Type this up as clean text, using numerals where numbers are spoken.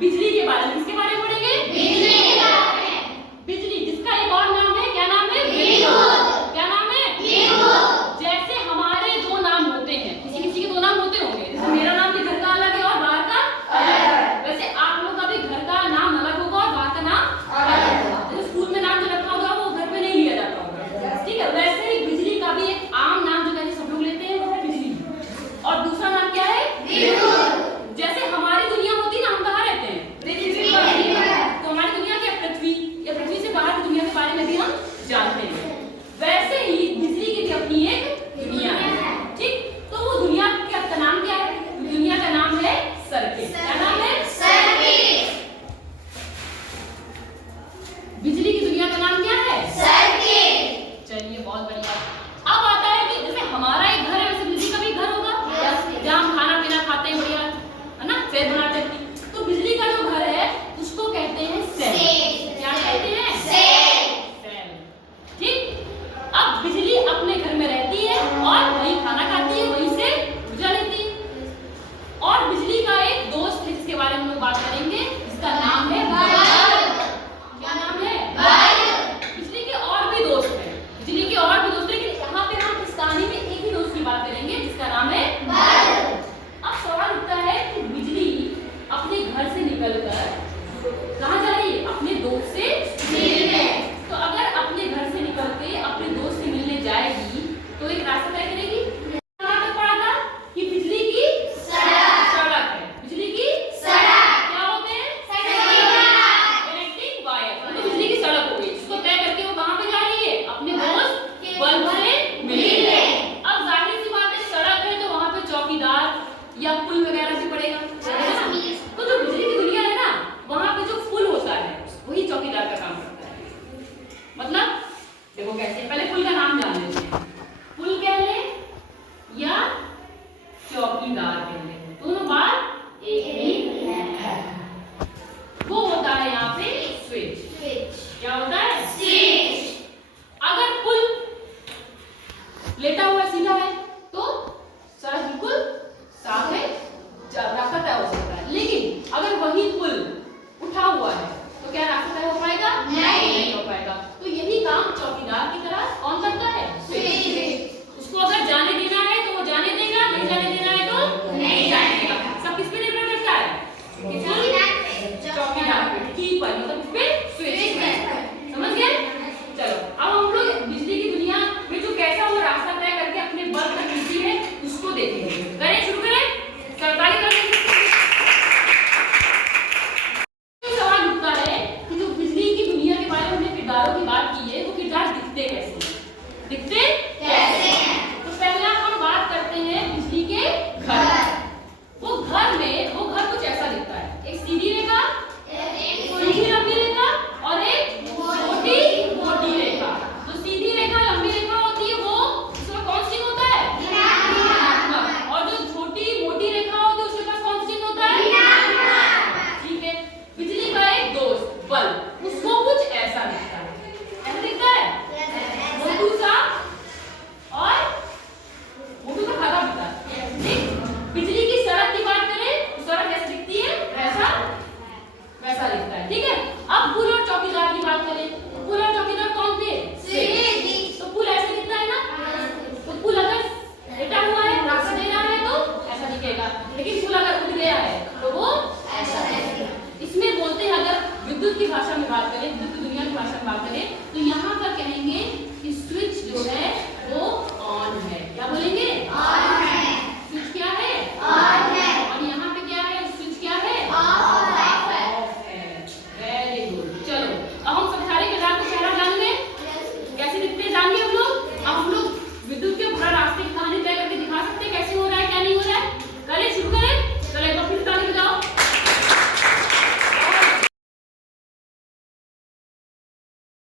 बिजली के बारे में। किसके बारे में पढ़ेंगे? बिजली के बारे में। बिजली, जिसका एक और नाम है, क्या नाम है? विद्युत। क्या नाम है? विद्युत। जैसे हमारे दो नाम होते हैं, किसी किसी के दो नाम होते होंगे, जैसे मेरा नाम भी घर का अलग है और बाहर का अलग है, वैसे आप लोग का भी घर का नाम अलग होगा और बाहर का नाम अलग होगा। जैसे स्कूल में नाम जो रखा होगा वो घर पे नहीं लिया जाता होगा, ठीक है? वैसे ही बिजली का भी एक आम नाम जो सब लोग लेते हैं वो है बिजली, और दूसरा नाम क्या है? विद्युत। जैसे हमारी दुनिया होती है ना, हम कहाँ रहते हैं? पृथ्वी पर। तो हमारी दुनिया क्या? पृथ्वी, या पृथ्वी से बाहर की दुनिया के बारे में भी हम जानते हैं। वैसे ही बिजली की भी अपनी एक दुनिया है, ठीक? तो वो दुनिया का नाम क्या है? दुनिया का नाम है सर्किट। क्या नाम है? सर्किट। बिजली की दुनिया का नाम क्या है? सर्किट। चलिए, बहुत बढ़िया। अब आता है कि जैसे हमारा एक घर है, वैसे बिजली का भी घर होगा, जहाँ हम खाना पीना खाते हैं, बढ़िया है ना, सेल बनाते हैं। तो बिजली का जो घर है उसको कहते हैं सेल। क्या कहते हैं? सेल। ठीक। अब बिजली अपने घर में रहती है और वही खाना खाती है, वहीं से ऊर्जा लेती है। और बिजली का एक दोस्त है जिसके बारे में हम लोग बात करेंगे, जिसका नाम है बल्ब। क्या नाम है? बल्ब। बिजली के और भी दोस्त हैं, बिजली के और भी दोस्त, लेकिन यहाँ पे हम इस कहानी में एक ही दोस्त की बात करेंगे जिसका नाम है बल्ब। अब सवाल उठता है कि बिजली अपने घर से निकलकर कहाँ जा रही है? अपने दोस्त से मिलने। तो अगर अपने घर से निकल के अपने दोस्त से मिलने जाएगी तो एक रास्ता तय करेगी। कहाँ तक पढ़ा था कि बिजली की सड़क है। बिजली की सड़क क्या होते हैं? Connecting wire. तो बिजली की सड़क हो गई, इसको तय करके वो कहाँ पे जा रही है? अपने दोस्त बल्ब से मिलने। अब जाहिर सी बात है, सड़क है तो वहाँ पे चौकीदार या पुल वगैरह भी पड़ेगा। तो जो बिजली की दुनिया है ना, वहाँ पे जो पुल होता है वही चौकीदार का काम करता है। मतलब देखो कैसे, पहले पुल का नाम जान लेते हैं। पुल कह ले या चौकीदार कह ले, दोनों बात एक ही है। वो होता है यहाँ पे स्विच। क्या होता है? स्विच। अगर पुल लेटा हुआ सीधा है तो सड़क बिल्कुल साफ है, रास्ता तय हो सकता है। लेकिन अगर वही पुल उठा हुआ है तो क्या रास्ता तय हो पाएगा? नहीं हो पाएगा। तो यही काम चौकीदार की तरह कौन करता है? स्विच। उसको अगर जाने देना है तो वो जाने देगा, नहीं जाने देना है तो नहीं जाने देगा। सब किस पे निर्भर करता है? चौकीदार पे, कीपर, मतलब इस पे स्विच पे। समझ गए? चलो, अब हम लोग बिजली की दुनिया में जो कैसा वो रास्ता तय करके अपने बल्ब तक मिलती है उसको देखेंगे। करें, शुरू करें? सरकारी कर सवाल उठता है कि जो बिजली की दुनिया के बारे में हमने किरदारों की बात की है, वो किरदार दिखते कैसे हैं? दिखते कैसे हैं? तो पहला हम बात करते हैं बिजली के घर। वो घर कुछ ऐसा दिखता है, एक सीधी रेखा, सीधी लंबी रेखा और एक मोटी रेखा। जो सीधी रेखा लंबी रेखा होती है वो उसका कौन सा चिन्ह होता है? ऋणात्मक। और जो छोटी मोटी रेखा होती है उसके पास कौन सा चिन्ह होता है? ऋणात्मक। ठीक है। बिजली का एक दोस्त बल्ब, उसको कुछ ऐसा दिखता है। ऐसा दिखता है? मोटू सा और मोटू सा खाता पीता है। ठीक। बिजली की सड़क की बात करें तो सड़क कैसे दिखती है? वैसा दिखता है। ठीक है। अब पुल और चौकीदार की बात करें तो पुल और चौकीदार कौन थे? स्विच। तो पुल ऐसे दिखता है ना, तो पुल अगर लेटा हुआ है, रास्ता दे रहा है तो ऐसा दिखेगा, लेकिन पुल अगर उठ गया है तो वो ऐसा दिखेगा। इसमें बोलते हैं, अगर विद्युत की भाषा में बात करें, विद्युत की दुनिया की भाषा में बात करें तो यहाँ पर कहेंगे कि स्विच जो है वो